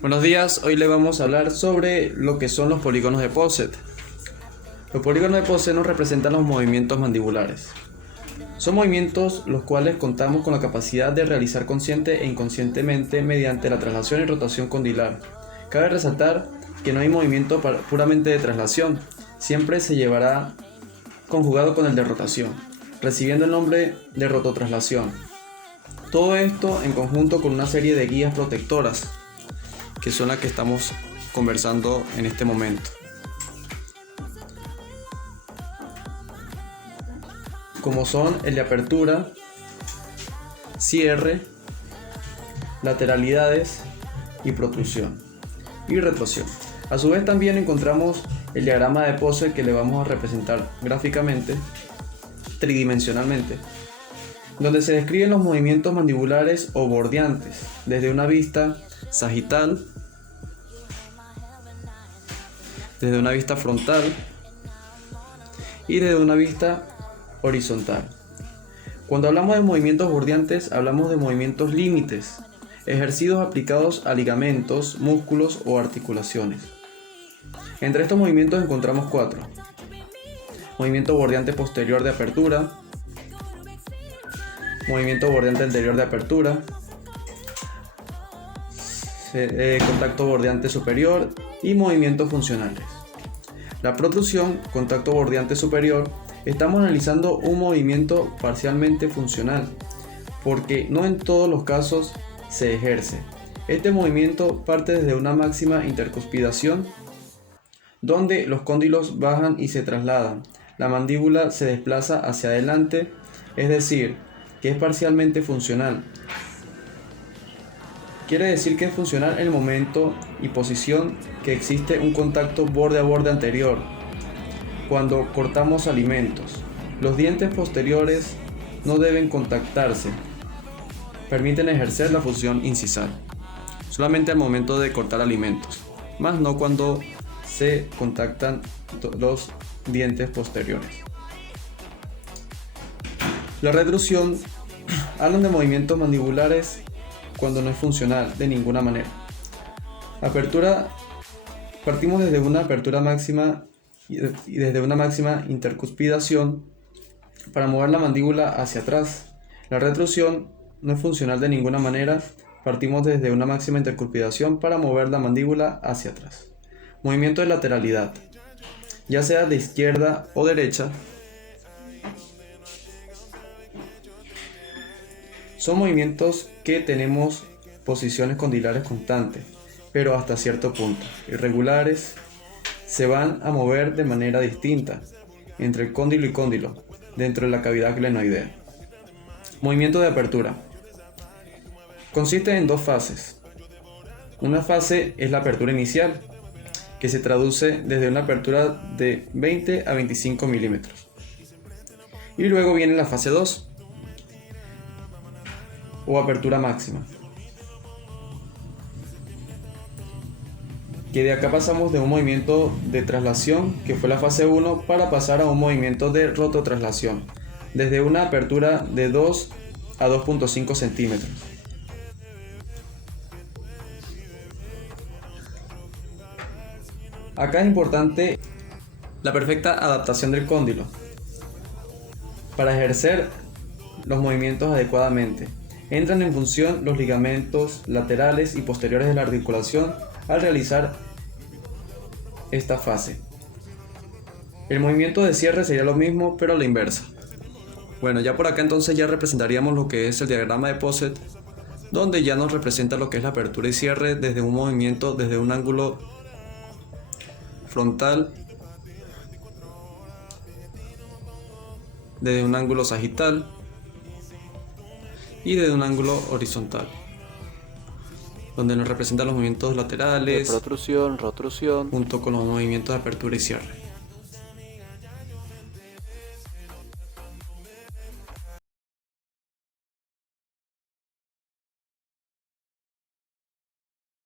Buenos días, hoy le vamos a hablar sobre lo que son los polígonos de Poset. Los polígonos de Poset nos representan los movimientos mandibulares. Son movimientos los cuales contamos con la capacidad de realizar consciente e inconscientemente mediante la traslación y rotación condilar. Cabe resaltar que no hay movimiento puramente de traslación, siempre se llevará conjugado con el de rotación, recibiendo el nombre de rototraslación. Todo esto en conjunto con una serie de guías protectoras, que son las que estamos conversando en este momento. Como son el de apertura, cierre, lateralidades y protrusión y retrosión. A su vez también encontramos el diagrama de Poset, que le vamos a representar gráficamente, tridimensionalmente, donde se describen los movimientos mandibulares o bordeantes desde una vista sagital, desde una vista frontal y desde una vista horizontal. Cuando hablamos de movimientos bordeantes, hablamos de movimientos límites, ejercidos aplicados a ligamentos, músculos o articulaciones. Entre estos movimientos encontramos 4. Movimiento bordeante posterior de apertura, movimiento bordeante anterior de apertura, contacto bordeante superior y movimientos funcionales. La protrusión, contacto bordeante superior, estamos analizando un movimiento parcialmente funcional, porque no en todos los casos se ejerce. Este movimiento parte desde una máxima intercuspidación, donde los cóndilos bajan y se trasladan. La mandíbula se desplaza hacia adelante, es decir, que es parcialmente funcional. Quiere decir que es funcional en el momento y posición que existe un contacto borde a borde anterior. Cuando cortamos alimentos, los dientes posteriores no deben contactarse. Permiten ejercer la función incisal, solamente al momento de cortar alimentos, más no cuando se contactan los dientes posteriores. La retrusión hablan de movimientos mandibulares cuando no es funcional de ninguna manera. Apertura, partimos desde una apertura máxima y desde una máxima intercuspidación para mover la mandíbula hacia atrás. La retrusión no es funcional de ninguna manera, partimos desde una máxima intercuspidación para mover la mandíbula hacia atrás. Movimiento de lateralidad, ya sea de izquierda o derecha, son movimientos que tenemos posiciones condilares constantes, pero hasta cierto punto, irregulares, se van a mover de manera distinta entre el cóndilo y cóndilo dentro de la cavidad glenoidea. Movimiento de apertura consiste en 2 fases. Una fase es la apertura inicial, que se traduce desde una apertura de 20 a 25 milímetros. Y luego viene la fase 2, o apertura máxima, que de acá pasamos de un movimiento de traslación, que fue la fase 1, para pasar a un movimiento de rototraslación, desde una apertura de 2 a 2.5 centímetros. Acá es importante la perfecta adaptación del cóndilo para ejercer los movimientos adecuadamente. Entran en función los ligamentos laterales y posteriores de la articulación al realizar esta fase. El movimiento de cierre sería lo mismo, pero a la inversa. Bueno, ya por acá entonces ya representaríamos lo que es el diagrama de Poset, donde ya nos representa lo que es la apertura y cierre desde un movimiento, desde un ángulo frontal, desde un ángulo sagital y desde un ángulo horizontal, donde nos representan los movimientos laterales, protrusión, rotrusión, junto con los movimientos de apertura y cierre.